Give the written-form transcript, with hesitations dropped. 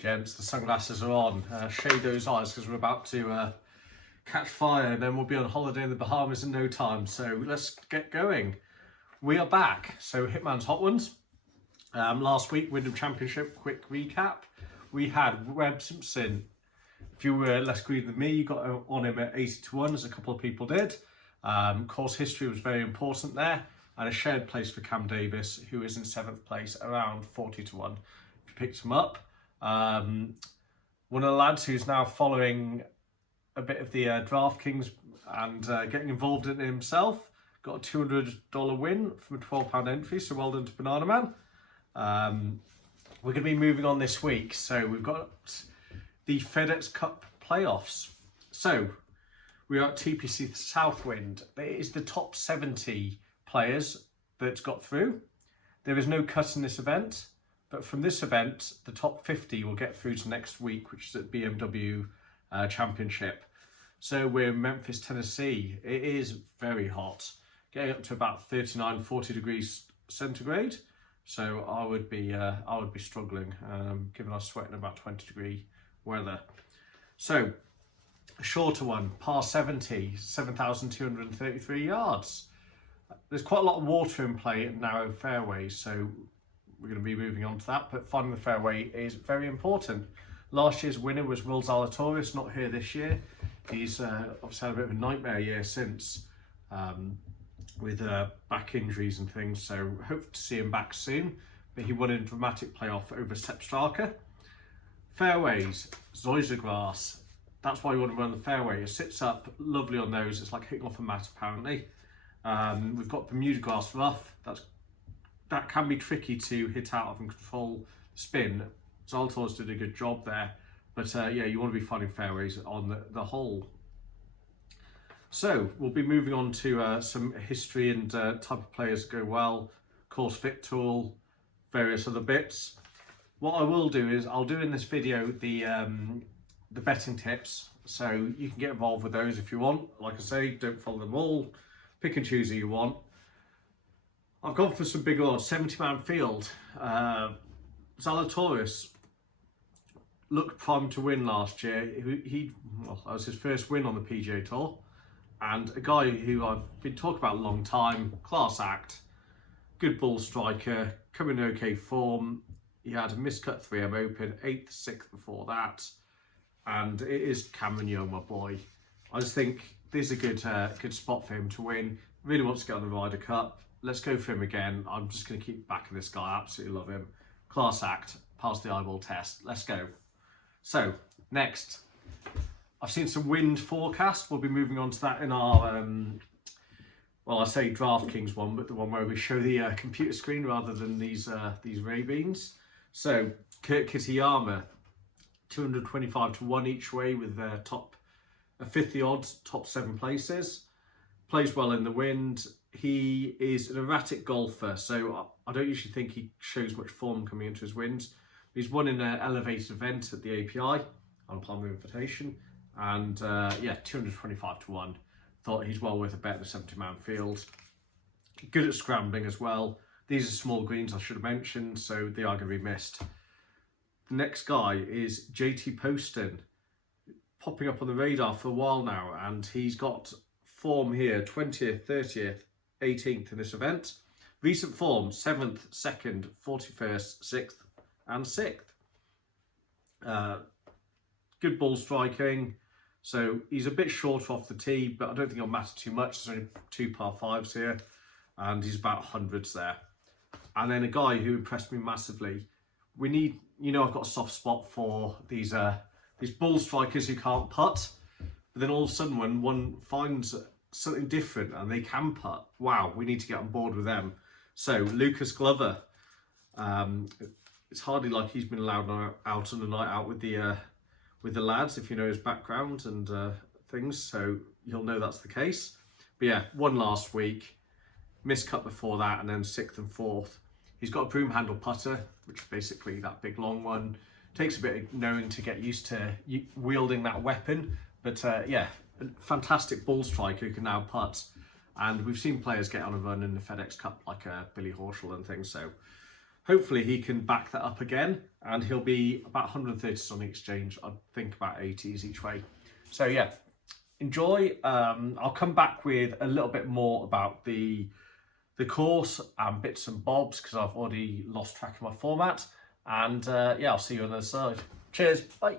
Gents, the sunglasses are on. Shade those eyes because we're about to catch fire and then we'll be on holiday in the Bahamas in no time. So let's get going. We are back. So Hitman's Hot Ones. Last week, Wyndham Championship, quick recap. We had Webb Simpson. If you were less greedy than me, you got on him at 80 to 1, as a couple of people did. Course history was very important there. And a shared place for Cam Davis, who is in 7th place, around 40 to 1. If you picked him up. One of the lads who's now following a bit of the DraftKings and getting involved in it himself, got a $200 win from a £12 entry, so well done to Banana Man. We're going to be moving on this week, so we've got the FedEx Cup playoffs. So we are at TPC Southwind. It is the top 70 players that's got through. There is no cut in this event. But from this event, the top 50 will get through to next week, which is at BMW Championship. So we're in Memphis, Tennessee. It is very hot, getting up to about 39, 40 degrees centigrade. So I would be struggling, given I'm sweating about 20-degree weather. So a shorter one, par 70, 7,233 yards. There's quite a lot of water in play at narrow fairways, so we're going to be moving on to that, but finding the fairway is very important. Last year's winner was Will Zalatoris, not here this year. He's obviously had a bit of a nightmare year since, with back injuries and things, so hope to see him back soon. But he won in a dramatic playoff over Sepp Straka. Fairways, Zoysia grass. That's why you want to run the fairway. It sits up lovely on those. It's like hitting off a mat apparently. We've got Bermuda grass rough. That can be tricky to hit out of and control spin. Zalatoris did a good job there, but yeah, you want to be finding fairways on the hole. So we'll be moving on to some history and type of players that go well, course fit tool, various other bits. What I will do is I'll do in this video the betting tips, so you can get involved with those if you want. Like I say, don't follow them all. Pick and choose who you want. I've gone for some big odds, 70-man field. Zalatoris looked primed to win last year. Well, that was his first win on the PGA Tour. And a guy who I've been talking about a long time, class act, good ball striker, coming in okay form. He had a miscut 3M Open, 8th, 6th before that. And it is Cameron Young, my boy. I just think this is a good spot for him to win. Really wants to get on the Ryder Cup. Let's go for him again. I'm just going to keep backing this guy. I absolutely love him. Class act, pass the eyeball test. Let's go. So, next. I've seen some wind forecast. We'll be moving on to that in our, well, I say DraftKings one, but the one where we show the computer screen rather than these Ray-Beans. So, Kurt Kitayama, 225 to 1 each way with top 50 odds, top 7 places. Plays well in the wind. He is an erratic golfer, so I don't usually think he shows much form coming into his wins. He's won in an elevated event at the API on Palmer Invitation, and yeah, 225 to 1. Thought he's well worth a bet in the 70-man field. Good at scrambling as well. These are small greens, I should have mentioned, so they are going to be missed. The next guy is JT Poston, popping up on the radar for a while now, and he's got form here, 20th, 30th, 18th in this event. Recent form, 7th, 2nd, 41st, 6th and 6th. Good ball striking. So he's a bit short off the tee, but I don't think it'll matter too much. There's only 2 par 5s here and he's about hundreds there. And then a guy who impressed me massively. We need, you know, I've got a soft spot for these ball strikers who can't putt. But then all of a sudden when one finds something different and they can putt, wow, we need to get on board with them. So Lucas Glover, it's hardly like he's been allowed out on a night out with the lads, if you know his background and things, so you'll know that's the case. But yeah, won last week, missed cut before that, and then 6th and 4th. He's got a broom handle putter, which is basically that big long one. Takes a bit of knowing to get used to wielding that weapon, but yeah, a fantastic ball striker who can now putt. And we've seen players get on a run in the FedEx Cup like Billy Horschel and things, so hopefully he can back that up again, and he'll be about 130s on the exchange. I think about 80s each way. So yeah, enjoy. I'll come back with a little bit more about the course and bits and bobs, because I've already lost track of my format. And yeah, I'll see you on the other side. Cheers, bye.